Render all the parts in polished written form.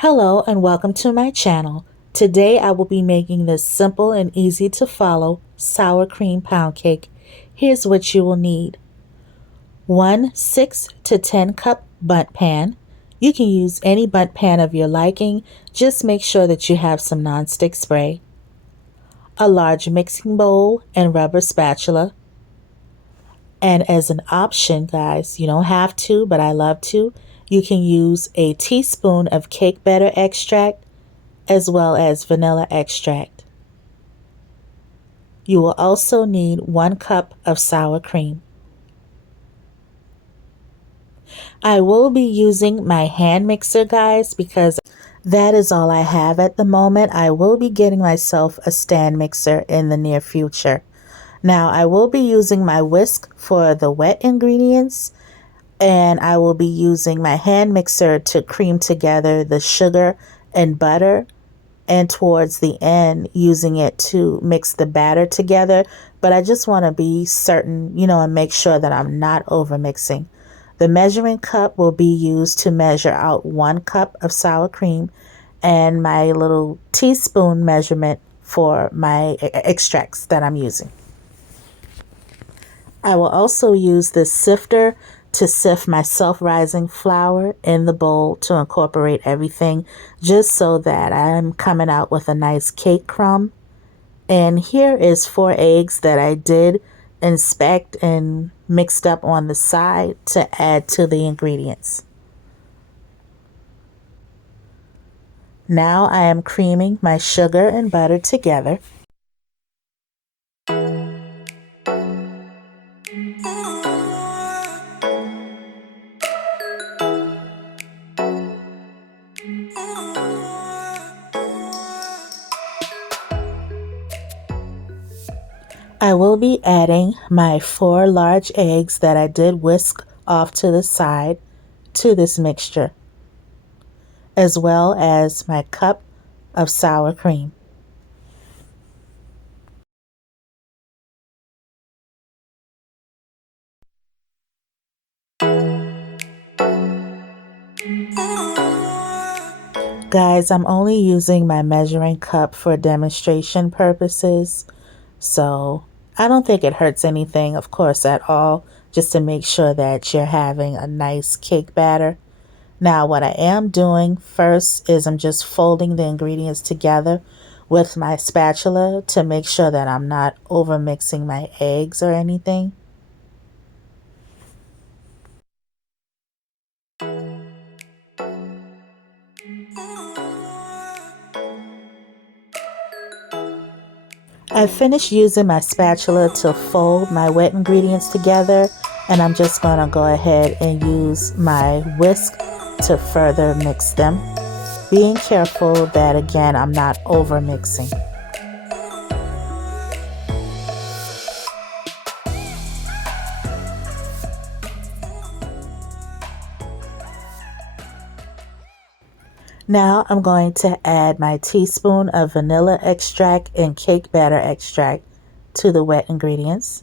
Hello and welcome to my channel. Today I will be making this simple and easy to follow sour cream pound cake. Here's what you will need. 1 6 to 10 cup bundt pan. You can use any bundt pan of your liking, just make sure that you have some nonstick spray. A large mixing bowl and rubber spatula. And as an option, guys, you don't have to, but I love to, you can use a teaspoon of cake batter extract as well as vanilla extract. You will also need 1 cup of sour cream. I will be using my hand mixer, guys, because that is all I have at the moment. I will be getting myself a stand mixer in the near future. Now, I will be using my whisk for the wet ingredients, and I will be using my hand mixer to cream together the sugar and butter, and towards the end using it to mix the batter together. But I just want to be certain, and make sure that I'm not over mixing. The measuring cup will be used to measure out 1 cup of sour cream, and my little teaspoon measurement for my extracts that I'm using. I will also use this sifter to sift my self-rising flour in the bowl to incorporate everything, just so that I'm coming out with a nice cake crumb. And here is 4 eggs that I did inspect and mixed up on the side to add to the ingredients. Now I am creaming my sugar and butter together. I will be adding my 4 large eggs that I did whisk off to the side to this mixture, as well as my cup of sour cream. Guys, I'm only using my measuring cup for demonstration purposes, so I don't think it hurts anything, of course, at all, just to make sure that you're having a nice cake batter. Now, what I am doing first is I'm just folding the ingredients together with my spatula to make sure that I'm not over mixing my eggs or anything. I finished using my spatula to fold my wet ingredients together, and I'm just going to go ahead and use my whisk to further mix them, being careful that, again, I'm not over mixing. Now I'm going to add my teaspoon of vanilla extract and cake batter extract to the wet ingredients.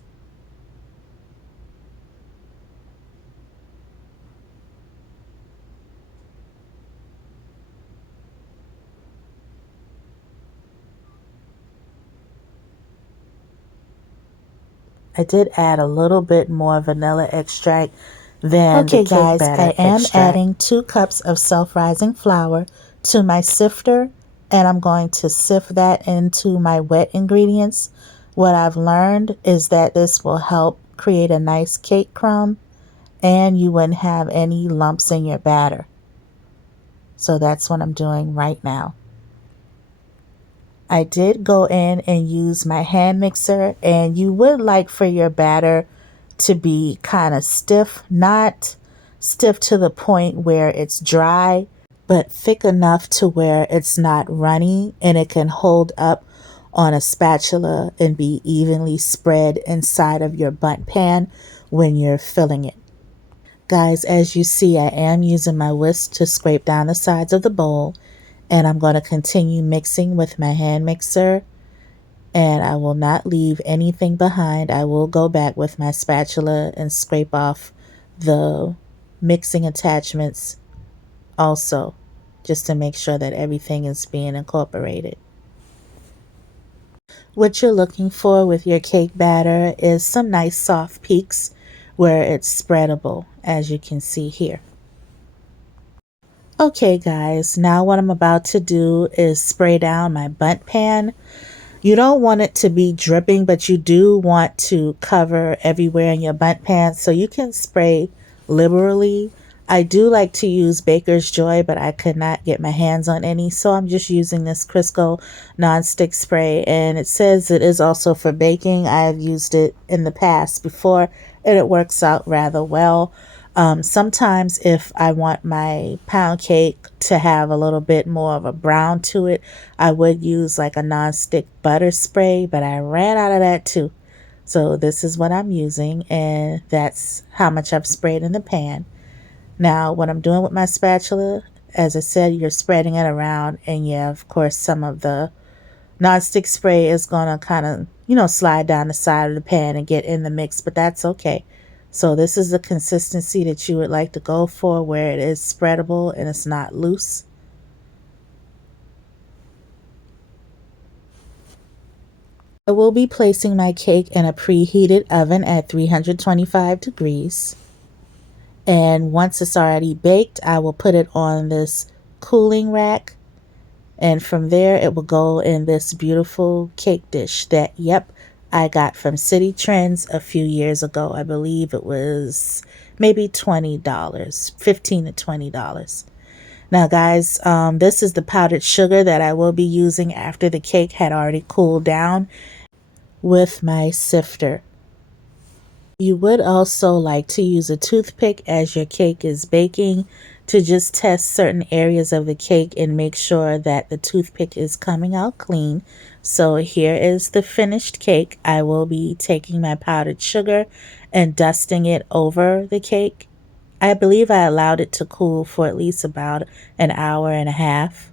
I did add a little bit more vanilla extract than the cake batter extract. I am adding 2 cups of self-rising flour to my sifter, and I'm going to sift that into my wet ingredients. What I've learned is that this will help create a nice cake crumb, and you wouldn't have any lumps in your batter. So that's what I'm doing right now. I did go in and use my hand mixer, and you would like for your batter to be kind of stiff, not stiff to the point where it's dry, but thick enough to where it's not runny and it can hold up on a spatula and be evenly spread inside of your bundt pan when you're filling it. Guys, as you see, I am using my whisk to scrape down the sides of the bowl, and I'm going to continue mixing with my hand mixer, and I will not leave anything behind. I will go back with my spatula and scrape off the mixing attachments also. just to make sure that everything is being incorporated. What you're looking for with your cake batter is some nice soft peaks where it's spreadable, as you can see here. Okay guys, now what I'm about to do is spray down my bundt pan. You don't want it to be dripping, but you do want to cover everywhere in your bundt pan, so you can spray liberally. I do like to use Baker's Joy, but I could not get my hands on any, so I'm just using this Crisco nonstick spray, and it says it is also for baking. I've used it in the past before, and it works out rather well. Sometimes if I want my pound cake to have a little bit more of a brown to it, I would use like a non-stick butter spray, but I ran out of that too. So this is what I'm using, and that's how much I've sprayed in the pan. Now, what I'm doing with my spatula, as I said, you're spreading it around, and yeah, of course, some of the non-stick spray is going to kind of, slide down the side of the pan and get in the mix, but that's okay. So this is the consistency that you would like to go for, where it is spreadable and it's not loose. I will be placing my cake in a preheated oven at 325 degrees. And once it's already baked, I will put it on this cooling rack. And from there, it will go in this beautiful cake dish that, yep, I got from City Trends a few years ago. I believe it was maybe $20, $15 to $20. Now, guys, this is the powdered sugar that I will be using after the cake had already cooled down with my sifter. You would also like to use a toothpick as your cake is baking to just test certain areas of the cake and make sure that the toothpick is coming out clean. So here is the finished cake. I will be taking my powdered sugar and dusting it over the cake. I believe I allowed it to cool for at least about an hour and a half.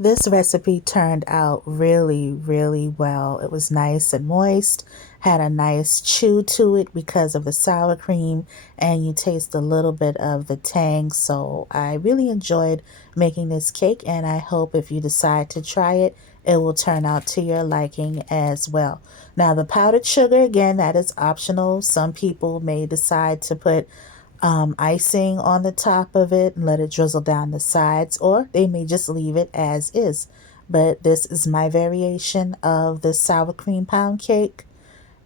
This recipe turned out really, really well. It was nice and moist, had a nice chew to it because of the sour cream, and you taste a little bit of the tang. So I really enjoyed making this cake, and I hope if you decide to try it, it will turn out to your liking as well. Now, the powdered sugar, again, that is optional. Some people may decide to put icing on the top of it and let it drizzle down the sides, or they may just leave it as is. But this is my variation of the sour cream pound cake.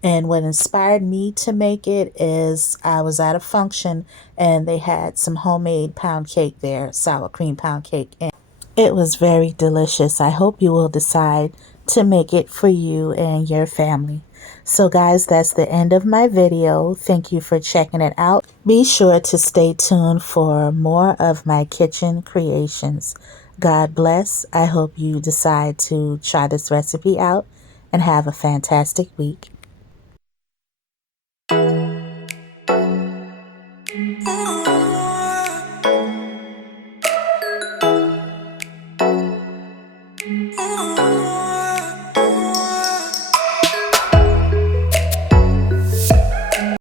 And what inspired me to make it is I was at a function and they had some homemade pound cake there, sour cream pound cake. And it was very delicious. I hope you will decide to make it for you and your family. So guys, that's the end of my video. Thank you for checking it out. Be sure to stay tuned for more of my kitchen creations. God bless. I hope you decide to try this recipe out and have a fantastic week.